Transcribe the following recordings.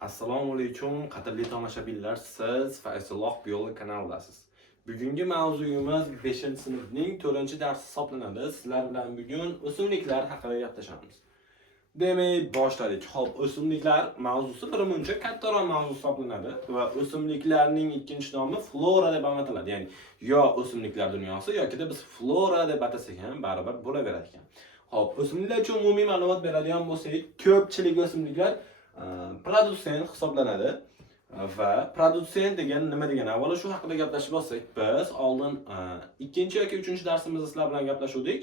Assalomu alaykum, qadrli tomoshabinlar, siz Fayzulloh Biyolog kanalidasiz. Bugungi mavzuyimiz 5-sinfning 4-darsi hisoblanadi. Sizlar bilan bugun o'simliklar haqida gaplashamiz. Demak, boshladik. Xo'p, o'simliklar mavzusi birmuncha kattaroq mavzu hisoblanadi va o'simliklarning ikkinchi nomi flora deb ham ataladi. Ya'ni yo o'simliklar dunyosi yoki biz flora deb atasak ham baribir bo'laveradi ekan. Xo'p, o'simliklar uchun umumiy ma'lumot beradigan bo'lsak, ko'pchilik o'simliklar produsent hisoblanadi va produsent degan nima degani? Avvalo shu haqida gaplashib olsak, biz oldin 2 yoki 3-darsimizda sizlar bilan gaplashuvdik.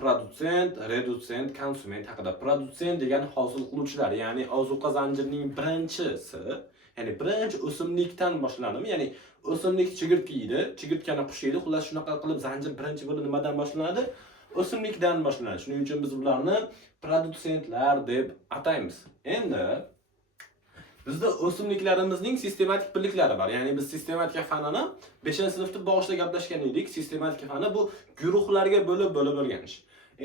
Produsent, redutsent, konsument haqida. Produsent degan hosil qiluvchilar, ya'ni ozuqa zanjirining birinchisi, ya'ni birinchi o'simlikdan boshlanadi. Ya'ni o'simlik chigirtka yeydi, chigirtkani qush yeydi. Xullas shunaqa qilib zanjir birinchi bo'lib nimadan boshlanadi? O'simlikdan boshlanadi. Shuning uchun biz ularni produsentlar deb ataymiz. Endi bizda o'simliklarimizning sistematik birliklari bor. Ya'ni biz sistematika fanini 5-sinfda boshida gaplashgan edik. Sistematika fani bu guruhlarga bo'lib bo'lgan ish.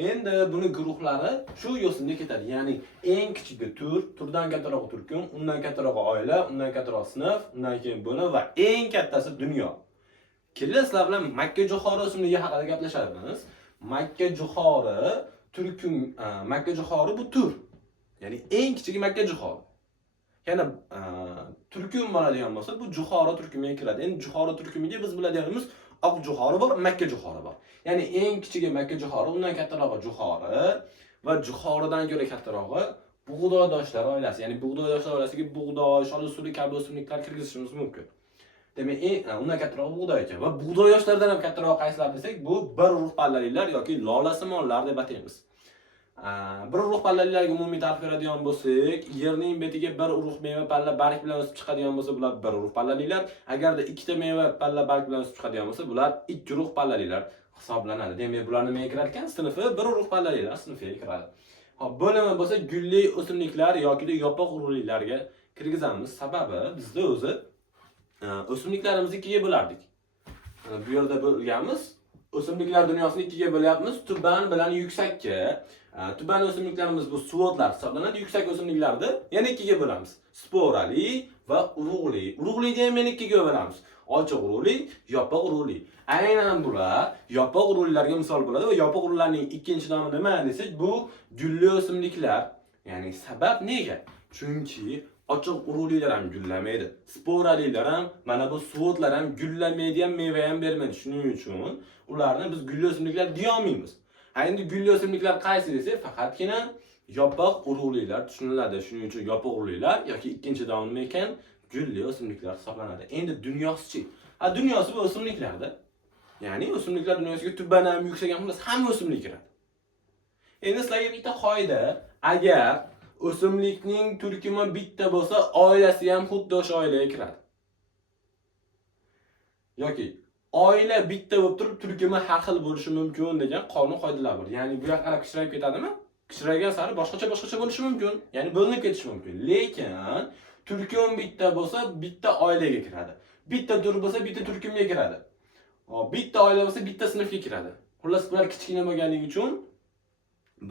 Endi buni guruhlari shu yo'sinda ketadi. Ya'ni eng kichigi tur, turdan kattarog'i turkum, undan kattarog'i oila, undan kattarog'i sinf, undan keyin bo'lim va eng kattasi dunyo. Keling sizlar bilan Makka jo'xori o'simligi haqida gaplashamiz. Makka jo'xori turkum, Makka jo'xori bu tur. Ya'ni eng kichigi Makka jo'xori. Yana turkum bo'ladigan bo'lsa, bu jo'xori turkumiga kiradi. Endi jo'xori turkumiga biz biladiganimiz oq jo'xori bor, Makka jo'xori bor. Ya'ni eng kichigi Makka jo'xori, undan kattarog'i jo'xori va jo'xoridan ko'ra kattarog'i bug'doydoshlar oilasi. Ya'ni bug'doydoshlar oilasiga bug'doy, shol usuli kabi o'simliklar kirgizishimiz mumkin. Demak, undan kattarog'i bug'doy ekan va bug'doydoshlardan ham kattarog'i qaysilar desak, bu bir urug' pallalilar yoki lolasimonlar deb ataymiz. Bir urug' pallalilarga umumiy ta'rif beradigan bo'lsak, yerning betiga bir urug' meva palla barg bilan o'sib chiqadigan bo'lsa, bular bir urug' pallalilar. Agarda ikkita meva palla barg bilan o'sib chiqadigan bo'lsa, bular ikki urug' pallalilar hisoblanadi. Demak, bular nimaga kiradi ekan? Sinfi bir urug' pallalilar sinfiga kiradi. Hop, bo'limi bo'lsa, gulli o'simliklar yoki yopiq urug'liklarga kirgizamiz. Sababi bizda o'zi o'simliklarimizni ikkiga bo'lardik. Bu yerda bo'lganmiz. O'simliklar dunyosini ikkiga bo'lyapmiz. Tuban bilan yuksakka. Tuban o'simliklarimiz bu suvodlar hisoblanadi. Yuksak o'simliklarni yana ikkiga bo'lamiz. Sporali va urug'li. Urug'likni ham yana ikkiga bo'lamiz. Ochiq urug'li, yopiq urug'li. Aynan bular yopiq urug'liklarga misol bo'ladi va yopiq urug'larning ikkinchi nomi nima desak, bu gulli o'simliklar. Ya'ni sabab nega? Chunki ochiq urug'liklar ham gullamaydi. Sporalilar ham, mana bu suvodlar ham gullamaydigan meva ham bermaydi. Shuning uchun ularni biz gulli o'simliklar deya olmaymiz. Endi gulli o'simliklar qaysi desak, faqatgina yopiq urug'liklar tushuniladi. Shuning uchun yopiq urug'liklar yoki ikkinchi nomi ekan gulli o'simliklar hisoblanadi. Endi dunyosi-chi? Dunyosi bu o'simliklarda. Ya'ni o'simliklar dunyosiga tuban ham, yuksak ham hamma o'simlik kiradi. Endi sizlarga bitta qoida, agar o'simlikning turkumi bitta bo'lsa, oilasi ham xuddi o'sha oilaga kiradi. Yoki oila bitta bo'lib turib, turkumi har xil bo'lishi mumkin degan qonun qoidalar bor. Ya'ni bu yoqqa qarab kichrayib ketadimi? Kichraygan sari boshqacha bo'lishi mumkin. Ya'ni bo'linib ketishi mumkin. Lekin turkum bitta bo'lsa, bitta oilaga kiradi. Bitta tur bo'lsa, bitta turkumga kiradi. Bitta oila bo'lsa, bitta sinfga kiradi. Xullas, bular kichkina bo'lganligi uchun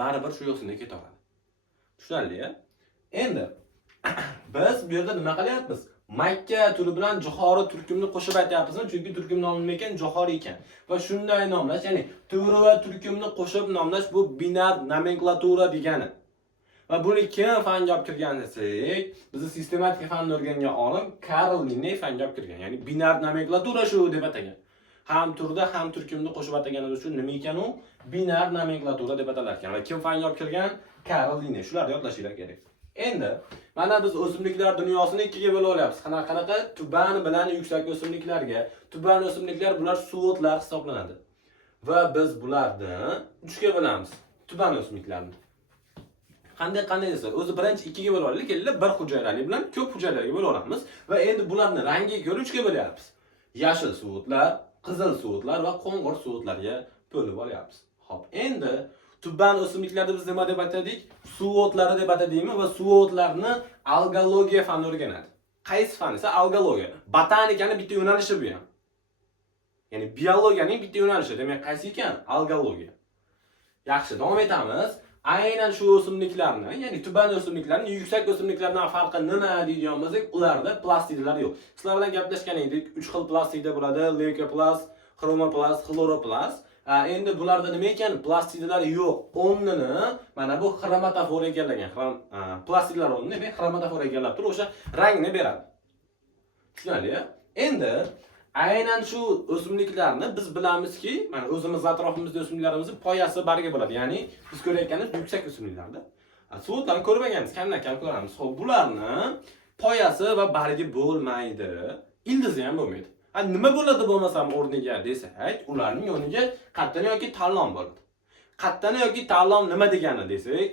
baribir shu yo'sinda ketaveradi. Tushunarli-a? Endi biz bu yerda nima qilyapmiz? Makka turi bilan jo'xori turkumni qo'shib aytyapmizmi? Chunki turkum nomi ekan, jo'xori ekan. Va shunday nomlash, ya'ni turi va turkumni qo'shib nomlash bu binar nomenklatura degani. Va buni kim fanga olib kirgan desak, bizni sistematika fanini o'rgangan olim Karl Linne fanga olib kirgan. Ya'ni binar nomenklatura shu deb atagan. Ham turda ham turkumni qo'shib ataganimiz uchun nima ekan u? Binar nomenklatura deb atalar ekan. Va kim fanga olib kirgan? Karl Linne. Shularni yodlashinglar kerak. Endi mana biz o'simliklar dunyosini ikkiga bo'lib olyapmiz. Qanaqa tuban bilan yuksak o'simliklarga. Tuban o'simliklar bular suvodlar hisoblanadi. Va biz bularni 3ga bo'lamiz. Tuban o'simliklarni. Qanday desa, o'zi birinchi ikkiga bo'lib olaylik, bir hujayrali bilan ko'p hujayralarga bo'lib olamiz va endi bularni rangiga ko'ra 3ga bo'lyapmiz. Yashil suvodlar, qizil suvodlar va qo'ng'ir suvodlarga bo'lib olyapmiz. Xo'p, endi tuban o'simliklarni biz nima deb atadik? Suvodlari deb atadikmi va suvodlarni algologiya fani o'rganadi. Qaysi fan esa algologiya. Botanikaning bitta yo'nalishi bu ham. Ya'ni biologiyaning bitta yo'nalishi. Demak, qaysi ekan? Algologiya. Yaxshi, davom etamiz. Aynan shu o'simliklarni, ya'ni tuban o'simliklarning yuksak o'simliklardan farqi nima deydigan bo'lsak, ularda plastidlar yo'q. Sizlar bilan gaplashgan edik, 3 xil plastida bo'ladi: leukoplast, xromoplast, xloroplast. Endi bularda nima ekan? Plastidlar yo'q. O'rnini mana bu xromatofor egallagan. Plastidlar o'rnini xromatofor egallab turib, o'sha rangni beradi. Tushunarli-a? Endi aynan shu o'simliklarni biz bilamizki, mana o'zimiz atrofimizda o'simliklarimizni poyasi bargi bo'ladi. Ya'ni biz ko'rayotganimiz yuksak o'simliklarda. Suvo'tlarni ko'rmaganmiz, kamdan-kam ko'ramiz. Xo'p, bularni poyasi va bargi bo'lmaydi. Ildizi ham bo'lmaydi. Nima bo'ladi bo'lmasam o'rniga desak, ularning o'rniga qattani yoki tallom bo'ladi. Qattani yoki tallom nima degani desak,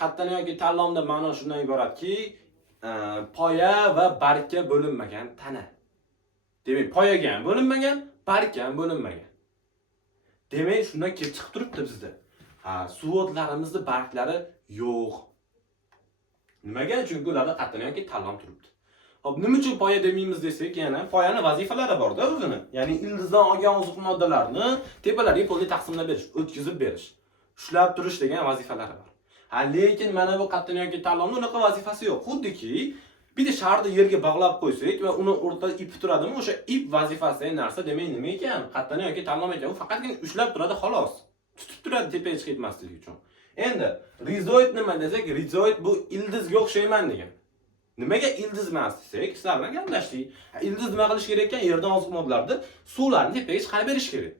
qattani yoki tallomda ma'no shundan iboratki, poya va bargga bo'linmagan tana. Demak, poyaga ham bo'linmagan, bargga ham bo'linmagan. Demak, shundan kelib chiqib turibdi bizda. Suvo'tlarimizda barglari yo'q. Nimaga? Chunki ularda qattani yoki tallom turibdi. Xo'p, nima uchun poya demaymiz desak, yana poyani vazifalari bor-da o'zini. Ya'ni ildizdan olgan oziq moddalarni tepalariga polli taqsimlab berish, o'tkazib berish, ushlab turish degan vazifalari bor. Lekin mana bu qattani yoki tallomning unaqa vazifasi yo'q. Xuddiki bir de sharni yerga bog'lab qo'ysak va uni o'rtada ip turadimi, o'sha ip vazifasi narsa demak nima ekan? Qattani yoki tallom ekan, u faqatgina ushlab turadi xolos. Tutib turadi tepaga chiqib ketmasligi uchun. Endi rizoid nima desak, rizoid bu ildizga o'xshayman degan. Nimaga ildiz emas desak, sizlar bilan gaplashdik. Ildiz nima qilish kerak ekan? Yerdan oziq moddalarni suvlarni tepaga chiqarib berish kerak.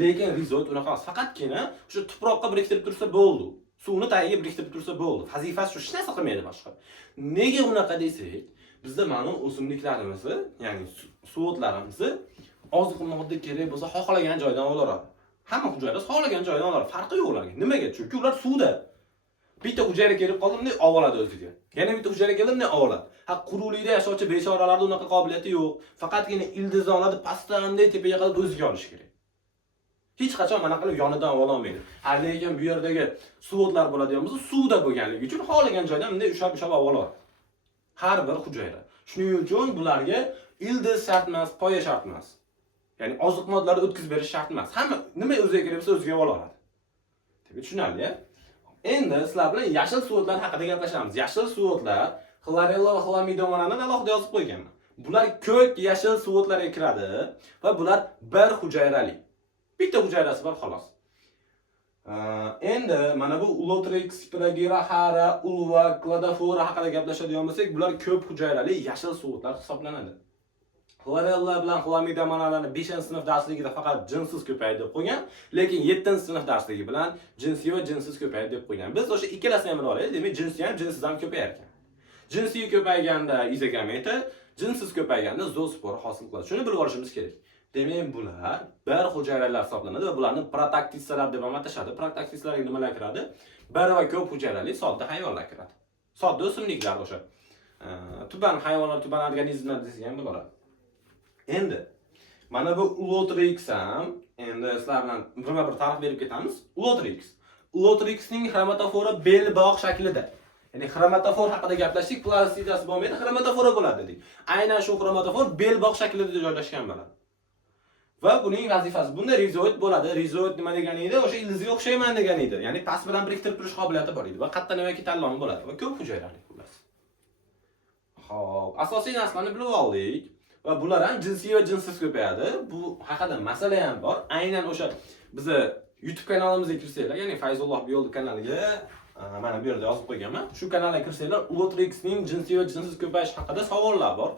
Lekin rizoid unaqa emas. Faqatgina o'sha tuproqqa biriktirib tursa bo'ldi. Suvni tagiga biriktirib tursa bo'ldi. Vazifasi shu, hech narsa qilmaydi boshqa. Nega unaqa desak, bizda ma'lum o'simliklarimizni, ya'ni suvo'tlarimizni oziq modda kerak bo'lsa, xohlagan joydan olaveradi. Hamma hujayralar xohlagan joydan oladi. Farqi yo'q ularga. Nimaga? Chunki ular suvda. Bitta hujayra kelib qoldi, oladi o'ziga. Yana bitta hujayra keldi, oladi. Quruqlikda yashovchi bechoralarda unaqa qobiliyati yo'q. Faqatgina ildizdan oladi, pastdan tepaga qilib o'ziga olish kerak. Hech qachon mana qilib yonidan ola olmaydi. Lekin bu yerdagi suvo'tlar bo'ladigan bo'lsa, suvda bo'lganligi uchun xohlagan joydan bunday ushab oladi. Har bir hujayra. Shuning uchun bularga ildiz shart emas, poya shart emas. Ya'ni oziq moddalarni o'tkazib berish shart emas. Hamma nima o'ziga kerak bo'lsa o'ziga oladi. Demak, tushunarli-a? Endi sizlar bilan yashil suvo'tlar haqida gaplashamiz. Yashil suvo'tlar xlorella va xlamidomonani alohida yozib qo'yganman. Bular ko'k yashil suvo'tlarga kiradi va bular bir hujayrali. Bitta hujayrasi bor xolos. Endi mana bu Ulotrix, Spiragira, Hara, Ulva, Cladofora haqida gaplashadigan bo'lsak, bular ko'p hujayrali yashil suvo'tlar hisoblanadi. Xlorella bilan xlamidomonlarni 5-sinf darsligida faqat jinsiz ko'paydi deb qo'ygan, lekin 7-sinf darsligi bilan jinsiy va jinsiz ko'paydi deb qo'ygan. Biz o'sha ikkalasini ham olaylik, demak jinsiy ham jinsiz ham ko'payar ekan. Jinsiy ko'payganda izogameta, jinsiz ko'payganda zoospor hosil qiladi. Shuni bilib olishimiz kerak. Demak, bular bir hujayralar hisoblanadi va bularni protaktislar deb ham atashadi. Protaktislarga nimalar kiradi? Bir va ko'p hujayrali sodda hayvonlar kiradi. Sodda o'simliklar o'sha. Tuban hayvonlar, tuban organizmlar desak ham bo'ladi. Endi mana bu Ulotrix ham, endi sizlar bilan bir ta'rif berib ketamiz. Ulotrixning xromatofori belbog' shaklida. Ya'ni xromatofor haqida gaplashdik, plastidasi bo'lmaydi, xromatofora bo'ladi dedik. Aynan shu xromatofor belbog' shaklida joylashgan bo'ladi. Va buning vazifasi bunda rizoid bo'ladi. Rizoid nima degani edi? O'sha ildizga o'xshayman degani edi. Ya'ni past bilan biriktirib turish qobiliyati bor edi va qattani yoki tallom bo'ladi va ko'p hujayrali xullas. Xo'p, asosiy narsalarni bilib oldik va bular ham jinsiy va jinsiz ko'payadi. Bu haqida masala ham bor. Aynan o'sha bizni YouTube kanalimizga kirsanglar, ya'ni Fayzulloh Biolog kanaliga mana bu yerda yozib qo'yganman. Shu kanalga kirsanglar, Ulotrixning jinsiy va jinsiz ko'payishi haqida savollar bor.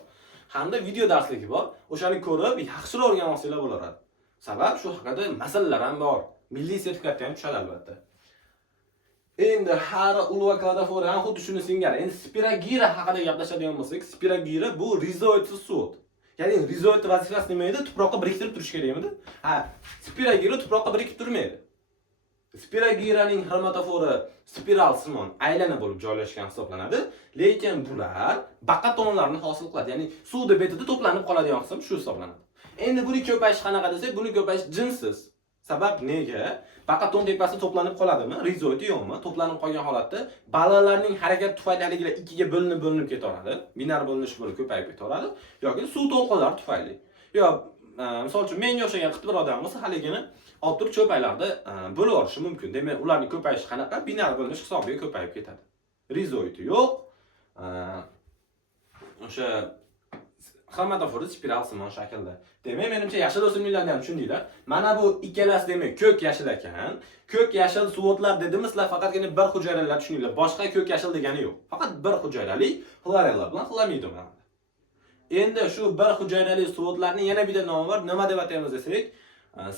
Hamda video darsligi bor. O'shani ko'rib, yaxshiroq o'rganib olsanglar bo'laveradi. Sabab shu haqida masalalar ham bor. Milliy sertifikatga ham tushadi albatta. Endi Hara, Ulva, Cladofora ham xuddi shuni singari. Endi Spiragira haqida gaplashadigan bo'lsak, Spiragira bu rizoidsiz suvo't. Ya'ni rizoid vazifasi nima edi? Tuproqqa biriktirib turish kerakmi? Spiragira tuproqqa birikib turmaydi. Spiragiraning xromatofori spiral simon aylana bo'lib joylashgan hisoblanadi, lekin bular baqatonlarni hosil qiladi. Ya'ni suvda betida to'planib qoladigan qism shu hisoblanadi. Endi buni ko'payishi qanaqa desak, buni ko'payish jinsiz. Sabab nega? Baqaton tepasida to'planib qoladimi? Rizoid yo'qmi? To'planib qolgan holatda balalarning harakat tufayli ikkiga bo'linib ketaveradi. Binar bo'linish bo'lib ko'payib ketaveradi yoki suv to'lqinlari tufayli. Yo misol uchun menga o'xshagan qitmir odam bo'lsa, haligini olib turib cho'paylarda bo'lib olishi mumkin. Demak, ularning ko'payishi qanaqa? Binar bo'linish hisobiga ko'payib ketadi. Rizoidi yo'q. O'sha xromatoforda spiralsimon shaklda. Demak, menimcha yashil o'simliklarni ham tushundinglar. Mana bu ikkalasi demak ko'k yashil ekan. Ko'k yashil suvo'tlar dedimi, sizlar faqatgina bir hujayralar tushundinglar. Boshqa ko'k yashil degani yo'q. Faqat bir hujayrali xlorella bilan xlamido bilan. Endi shu bir hujayrali suvo'tlarning yana bitta nomi bor. Nima deb ataymiz desak,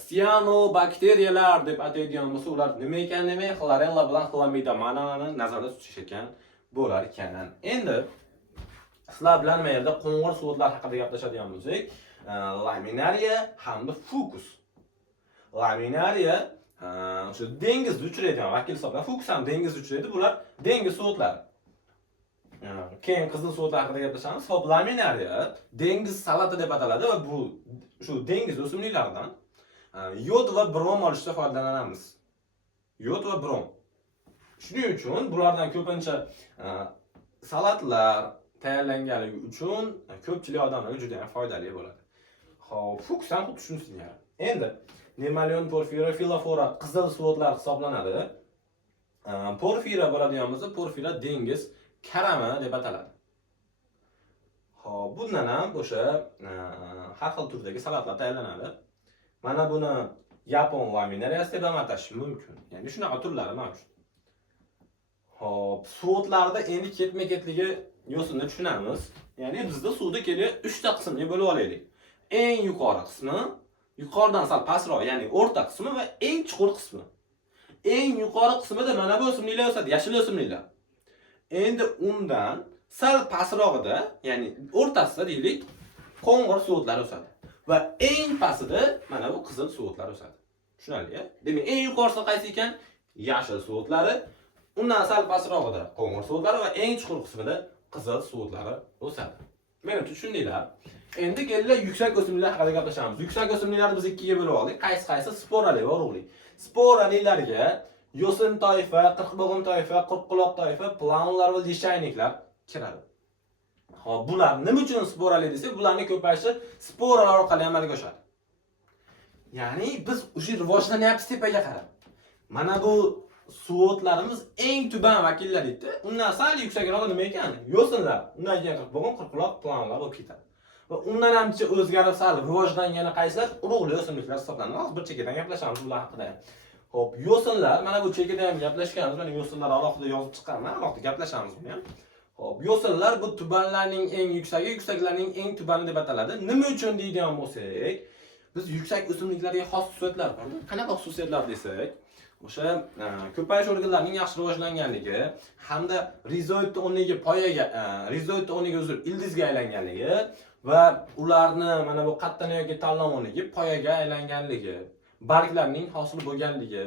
siyanobakteriyalar deb ataydigan bo'lsa, ular nima ekan demak, xlorella bilan xlamido ma'nolarini nazarda tutish ekan bo'lar ekan. Endi sizlar bilan nima yerda qo'ng'ir suvo'tlar haqida gaplashadigan bo'lsak, laminaria hamda fucus. Laminaria o'sha dengizda uchraydigan vakil hisoblanadi. Fucus ham dengizda uchraydi. Bular dengiz suvo'tlari. Keyin qizil suvo'tlar haqida gaplashamiz. Hop, laminaria dengiz salati deb ataladi va bu shu dengiz o'simliklaridan yod va brom olishda foydalanamiz. Yod va brom. Shuning uchun bulardan ko'pincha salatlar tayyorlanganligi uchun ko'pchilik odamlarga juda ham foydali bo'ladi. Xo'p, fuks ham xuddi shuni singari. Endi Nemalion porfira filofora qizil suvo'tlar hisoblanadi. Porfira bo'ladigan bo'lsa, porfira dengiz karami deb ataladi. Xo'p, bundan ham o'sha har xil turdagi salatlar tayyorlanadi. Mana buni yapon laminariyasi deb ham atash mumkin. Ya'ni shunaqa turlari mavjud. Xo'p, suvo'tlarda endi ketma-ketligi yo'sinda tushunamiz. Ya'ni bizda suvda kelib 3 ta qismga bo'lib olaylik. Eng yuqori qismi, yuqoridan sal pastroq, ya'ni o'rta qismi va eng chuqur qismi. Eng yuqori qismida mana bu o'simliklar o'sadi, yashil o'simliklar. Endi undan sal pastroqida, ya'ni o'rtasida deylik, qo'ng'ir suvo'tlar o'sadi. Va eng pastida mana bu qizil suvo'tlar o'sadi. Tushunarli-a? Demak, eng yuqorisi qaysi ekan? Yashil suvo'tlari, undan sal pastroqida qo'ng'ir suvo'tlari va eng chuqur qismida qizil suvo'tlari o'sadi. Menimcha tushundinglar. Endi kelinglar yuksak o'simliklar haqida gaplashamiz. Yuksak o'simliklarni biz ikkiga bo'lib oldik. Qaysi sporali va urug'li. Sporalilarga yo'sin toifa, qirqbo'g'im toifa, qirqquloq toifa, planlar va lishayniklar kiradi. Xo'p, bular nima uchun sporali desak, bularning ko'payishi sporalar orqali amalga oshadi. Ya'ni biz o'sha rivojlanyapmiz tepaga qarab. Mana bu suvo'tlarimiz eng tuban vakillar edi. Undan sal yuksakroq nima ekan? Yo'sinlar. Undan keyin qirqbo'g'im, qirqquloq, planlar bo'lib ketadi. Va undan hamcha o'zgarib sal rivojlangani qaysilar? Urug'li o'simliklar hisoblanadi. Hozir bir chekkadan gaplashamiz bular haqida. Xo'p, yo'sinlar, mana bu chekkada ham gaplashganmiz. Mana yo'sinlar alohida yozib chiqqanman, alohida gaplashamiz buni ham. Xo'p, yo'sinlar bu tubanlarning eng yuksagi, yuksaklarning eng tubani deb ataladi. Nima uchun deydigan bo'lsak, biz yuksak o'simliklarga xos xususiyatlar bor. Qanaqa xususiyatlar desak, o'sha ko'payish organlarining yaxshi rivojlanganligi hamda rizoidni o'rniga poyaga, rizoidni o'rniga ildizga aylanganligi va ularni mana bu qattan yoki tanlov o'rniga poyaga aylanganligi, barglarning hosili bo'lganligi,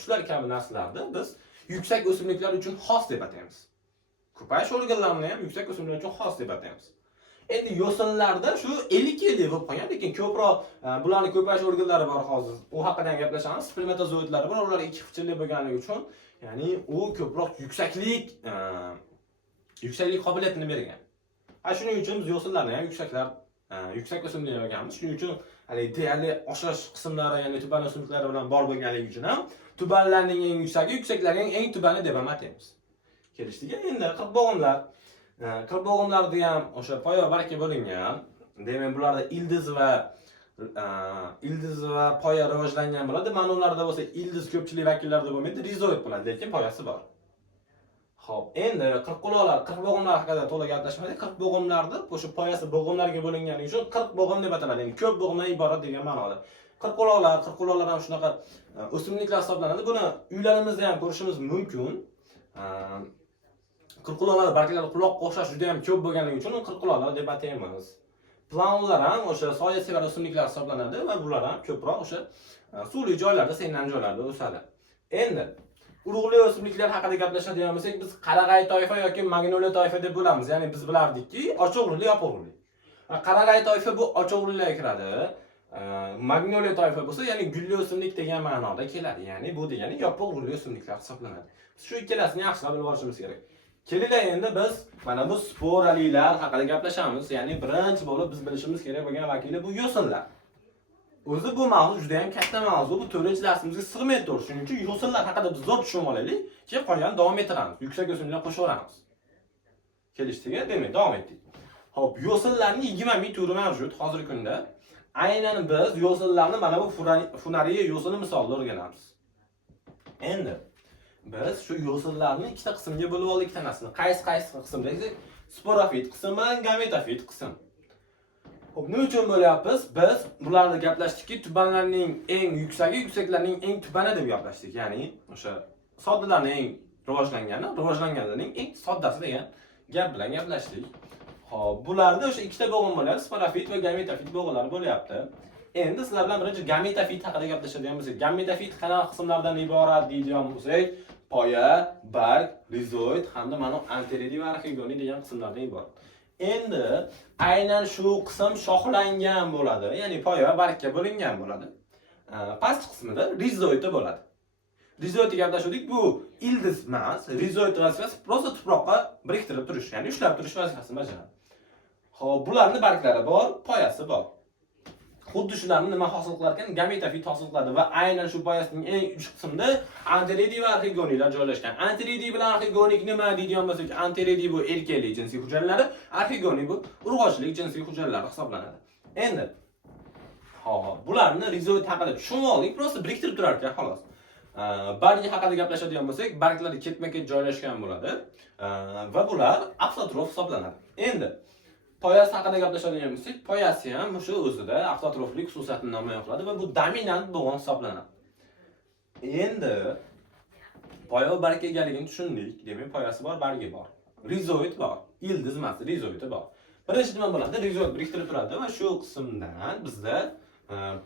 shular kabi narsalarni biz yuksak o'simliklar uchun xos deb ataymiz. Ko'payish organlarini ham yuksak o'simliklar uchun xos deb ataymiz. Endi yo'sinlarda shu 50 yillik bo'lib qolgan, lekin ko'proq bularning ko'payish organlari bor hozir. U haqida ham gaplashamiz. Spermatozoidlar bor, ular ikki xilli bo'lganligi uchun, ya'ni u ko'proq yuksaklik qobiliyatini bergan. Shuning uchun biz yo'sinlarni ham yuksak o'simliklar olganmiz. Shuning uchun hali deyarli oshash qismlari, ya'ni tuban o'simliklari bilan bor bo'lganligi uchun ham tubanlarning eng yuksagi, yuksaklarning eng tubani deb ham ataymiz. Kelishdik. Endi qirqbo'g'imlarda ham o'sha poya baraka bo'lingan. Demak, bularda ildiz va poya rivojlangan bo'ladi. Mana ularda bo'lsa ildiz ko'pchilik vakillarda bo'lmaydi, rizoid bo'ladi, lekin poyasi bor. Xo'p, endi qirqbo'g'imlar haqida to'liq gaplashmadik. Qirqbo'g'imlarda o'sha poyasi bo'g'imlarga bo'linganligi uchun qirqbo'g'im deb ataladi. Ya'ni ko'p bo'g'imdan iborat degan ma'noda. Qirqquloqlar ham shunaqa o'simliklar hisoblanadi. Buni uylarimizda ham ko'rishimiz mumkin. Qirqquloqlar barglari quloqqa o'xshash juda ham ko'p bo'lganligi uchun qirqquloqlar deb ataymiz. Planlar ham o'sha soyasevar o'simliklar hisoblanadi va bular ham ko'proq o'sha suvli joylarda, sengdan joylarda o'sadi. Endi urug'li o'simliklar haqida gaplashadigan bo'lsak, biz qarag'ay toifa yoki magnoliya toifa deb bo'lamiz. Ya'ni biz bilardikki, ochiq urug'li, yopiq urug'li. Qarag'ay toifa bu ochiq urug'liga kiradi. Magnoliya toifa bo'lsa, ya'ni gulli o'simlik degan ma'noda keladi. Ya'ni bu degani yopiq urug'li o'simliklar hisoblanadi. Biz shu ikkalasini yaxshilab bilib olishimiz kerak. Kelinglar endi biz mana bu sporalilar haqida gaplashamiz. Ya'ni birinchi bo'lib biz bilishimiz kerak bo'lgan vakili bu yo'sinlar. O'zi bu mavzu juda ham katta mavzu. Bu 4-darsimizga sig'maydi to'g'ri. Shuning uchun yo'sinlar haqida biz zo'r tushunib olaylik. Keyin qolganini davom ettiramiz. Yuksak yo'sinlar qo'shaveramiz. Kelishdik, demak, davom etdik. Xo'p, yo'sinlarning 20 ming turi mavjud hozirgi kunda. Aynan biz yo'sinlarni mana bu funariya yo'sini misolida o'rganamiz. Endi biz shu yo'sinlarni ikkita qismga bo'lib oldik tanasini. Qaysi qism desak, sporofit qism bilan gametofit qism. Xo'p, nima uchun bo'lyapmiz? Biz bularni gaplashdikki, tubanlarning eng yuksagi, yuksaklarning eng tubani deb gaplashdik. Ya'ni o'sha soddalarning eng rivojlanganlarning eng soddasi degan gap bilan gaplashdik. Xo'p, bularda o'sha ikkita bo'g'in bo'ladi, sporofit va gametofit bo'g'inlari bo'lyapti. Endi sizlar bilan birinchi gametofit haqida gaplashadigan bo'lsak, gametofit qanaqa qismlardan iborat deydigan bo'lsak, poya, barg, rizoid hamda mana anterior va arxigoniy degan qismlardan iborat. Endi aynan shu qism shoxlangan bo'ladi, ya'ni poya va bargga bo'lingan bo'ladi. Past qismida rizoid bo'ladi. Rizoidga gaplashdik, bu ildiz emas, rizoid vazifasi prosta tuproqqa biriktirib turish, ya'ni ushlab turish vazifasini bajaradi. Xo'p, bularning barglari bor, poyasi bor. Xuddi shularni nima hosil qilar ekan? Gametofit hosil qiladi va aynan shu poyasining eng uch qismida anterior va arxigoniylar joylashgan. Anterior bilan arxigonik nima deydigan bo'lsak, anterior bu erkaklik jinsiy hujayralari, arxigoniy bu urg'ochilik jinsiy hujayralari hisoblanadi. Endi hop, bularni rizoid haqida tushunib oldik, prosta biriktirib turar ekan, xolos. Barg haqida gaplashadigan bo'lsak, barglari ketma-ket joylashgan bo'ladi va bular avtotrof hisoblanadi. Endi poyasi haqida gaplashadigan bo'lsak, poyasi ham o'sha o'zida avtotroflik xususiyatini namoyon qiladi va bu dominant bo'g'in hisoblanadi. Endi poya va barg egaligini tushundik. Demak, poyasi bor, bargi bor. Rizoid bor. Ildiz emas, rizoidi bor. Birinchi nima bo'ladi? Rizoid biriktirib turadi va shu qismdan bizda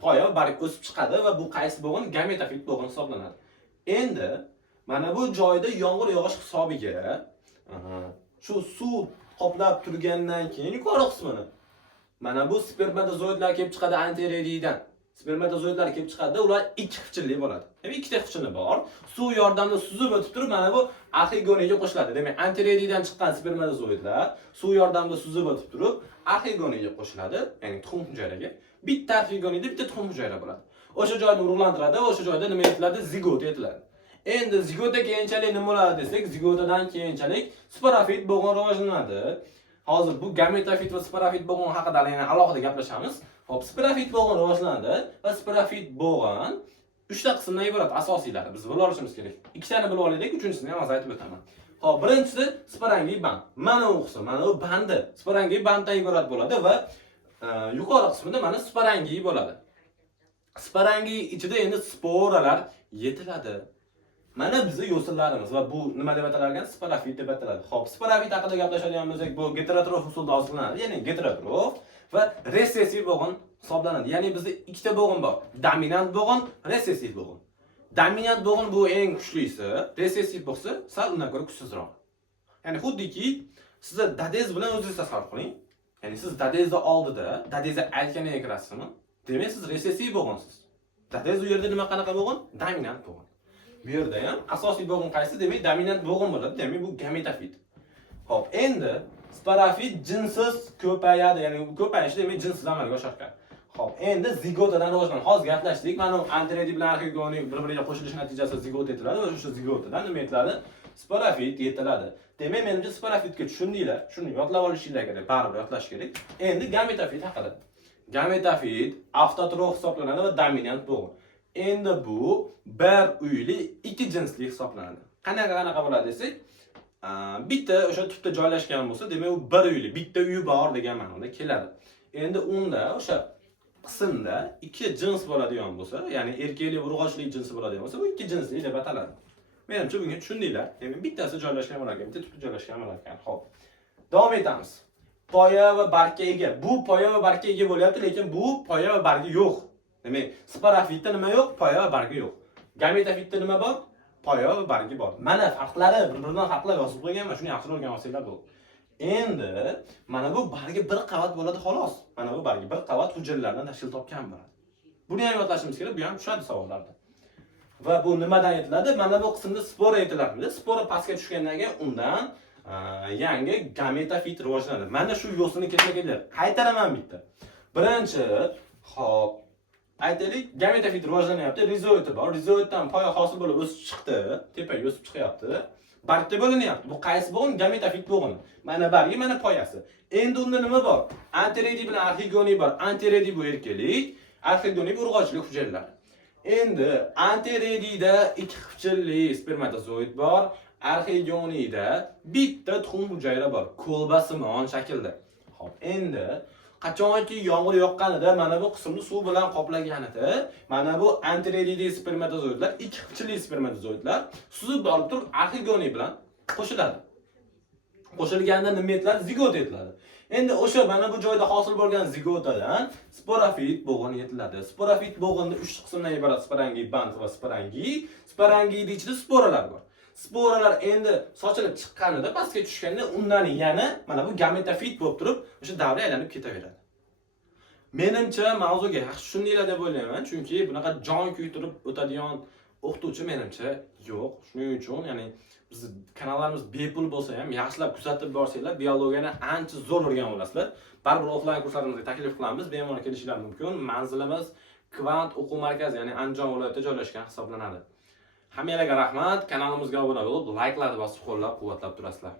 poya va barg o'sib chiqadi va bu qaysi bo'g'in? Gametofit bo'g'in hisoblanadi. Endi mana bu joyda yomg'ir yog'ish hisobiga shu suv qoplab turgandan keyin yuqori qismini mana bu spermatozoidlar kelib chiqadi anteriordan. Spermatozoidlar kelib chiqadi, ular ikki xivchinli bo'ladi. Demak, ikkita xivchini bor. Suv yordamida suzib o'tib turib mana bu arxigoniyaga qo'shiladi. Demak, anteriordan chiqqan spermatozoidlar suv yordamida suzib o'tib turib arxigoniyaga qo'shiladi, ya'ni tuxum hujayraga. Bitta arxigoniyada bitta tuxum hujayra bo'ladi. O'sha joyni urug'lantiradi va o'sha joyda nima etiladi? Zigot etiladi. Endi zigota keyinchalik nima bo'ladi desak, zigotadan keyinchalik sporofit bo'g'in rivojlanadi. Hozir bu gametofit va sporofit bo'g'in haqida yana alohida gaplashamiz. Hop, sporofit bo'g'in rivojlanadi va sporofit bo'g'in 3 ta qismdan iborat, asosiylari biz bilib olishimiz kerak. Ikkitani bilib olaylik, uchinchisini ham aytib o'taman. Hop, birinchisi sporangiy band. Mana u qism, mana u bandi sporangiy banddan iborat bo'ladi va yuqori qismida mana sporangiy bo'ladi. Sporangiy ichida endi sporalar yetiladi. Mana bizning yo'sinlarimiz va bu nima deb atalar ekan? Sporofit deb ataladi. Xo'p, sporofit haqida gaplashadigan bo'lsak, bu heterotrof usulda hosillanadi, ya'ni heterotrof va resessiv bo'g'in hisoblanadi. Ya'ni bizda ikkita bo'g'in bor. Dominant bo'g'in, resessiv bo'g'in. Dominant bo'g'in bu eng kuchlisi, resessiv bo'lsa, sal undan ko'ra kuchsizroq. Ya'ni xuddiki siz dadez bilan o'zingiz tasavvur qiling. Ya'ni siz dadezni oldida, dadezni aytganiga kirasizmi? Demak, siz resessiv bo'g'insiz. Dadez u yerda nima qanaqa bo'g'in? Dominant bo'g'in. Bu yerda ham asosiy bo'g'in qaysi? Demak, dominant bo'g'in bo'ladi. Demak, bu gametofit. Xo'p, endi sporofit jinsiz ko'payadi, ya'ni ko'payishi demak jinsiz amalga oshar ekan. Xo'p, endi zigotadan rivojlanadi. Hozir gaplashdik. Mana anterior bilan arxigoniy bir-biriga qo'shilish natijasida zigot etiladi va o'sha zigotadan nima etiladi? Sporofit yetiladi. Demak, menimcha sporofitga tushundinglar. Shuni yodlab olishinglar kerak, baribir yodlash kerak. Endi gametofit haqida. Gametofit avtotrof hisoblanadi va dominant bo'g'in. Endi bu bir uyli ikki jinsli hisoblanadi. Qanaqa bo'ladi desak, bitta o'sha tubda joylashgan bo'lsa, demak u bir uyli, bitta uyi bor degan ma'noda keladi. Endi unda o'sha qismda ikki jins bo'ladigan bo'lsa, ya'ni erkaklik va urg'ochilik jinsi bo'ladigan bo'lsa, bu ikki jinsli deb ataladi. Menimcha bunga tushundinglar. Demak, bittasi joylashgan bo'lar ekan, bitta tubda joylashgan bo'lar ekan. Xo'p. Davom etamiz. Poya va bargga ega. Bu poya va bargga ega bo'lyapti, lekin bu poya va bargi yo'q. Demak, sporofitda nima yo'q? Poya va bargi yo'q. Gametofitda nima bor? Poya va bargi bor. Mana farqlari bir-biridan farqlab yozib qo'yganman, shuni yaxshi o'rganib olsanglar bo'ldi. Endi mana bu bargi bir qavat bo'ladi xolos. Mana bu bargi bir qavat hujayralardan tashkil topgan bo'ladi. Buni ham yodlashimiz kerak, bu ham tushadi savollarda. Va bu nimadan yetiladi? Mana bu qismda spora yetiladi. Spora pastga tushgandan keyin undan yangi gametofit rivojlanadi. Mana shu yo'lni ketma-ketlar qaytaraman bitta. Birinchi, hop, aytaylik, gametofit rivojlanyapti, rizoid bor. Rizoiddan poya hosil bo'lib o'sib chiqdi, tepaga o'sib chiqyapti. Bargda bo'linyapti. Bu qaysi bo'g'in? Gametofit bo'g'ini. Mana bargi, mana poyasi. Endi unda nima bor? Antiredi bilan arxigoniy bor. Antiredi bu erkaklik, arxigoniy bu urg'ochilik hujayralar. Endi antiredida ikki xipchilli spermatozoid bor, arxigoniyda bitta tuxum hujayra bor, kolbasimon shaklda. Xo'p, endi qachonki yomg'ir yoqqanida mana bu qismni suv bilan qoplaganida, mana bu antiredida spermatozoidlar, ikki xipchilli spermatozoidlar suzib borib turib arxigoniy bilan qo'shiladi. Qo'shilganda nima etiladi? Zigot etiladi. Endi o'sha mana bu joyda hosil bo'lgan zigotadan sporofit bo'g'ini yetiladi. Sporofit bo'g'inning 3 qismdan iborat: sporangiy band va sporangiy. Sporangiyning ichida sporalar bor. Sporalar endi sochilib chiqqanida, pastga tushganda undan yana mana bu gametofit bo'lib turib, o'sha davra aylanib ketaveradi. Menimcha mavzuga yaxshi tushundinglar deb o'ylayman, chunki bunaqa jon kuydirib o'tadigan o'qituvchi menimcha yo'q. Shuning uchun, ya'ni bizni kanallarimiz bepul bo'lsa ham yaxshilab kuzatib borsanglar, biologiyani ancha zo'r o'rganib olasizlar. Baribir offlayn kurslarimizga taklif qilamiz, bemalol kelishingiz mumkin. Manzilimiz Kvant o'quv markazi, ya'ni Andijon viloyatida joylashgan hisoblanadi. Hammalarga rahmat, kanalimizga obuna bo'lib, like'larni bosib qo'llab-quvvatlab turasizlar.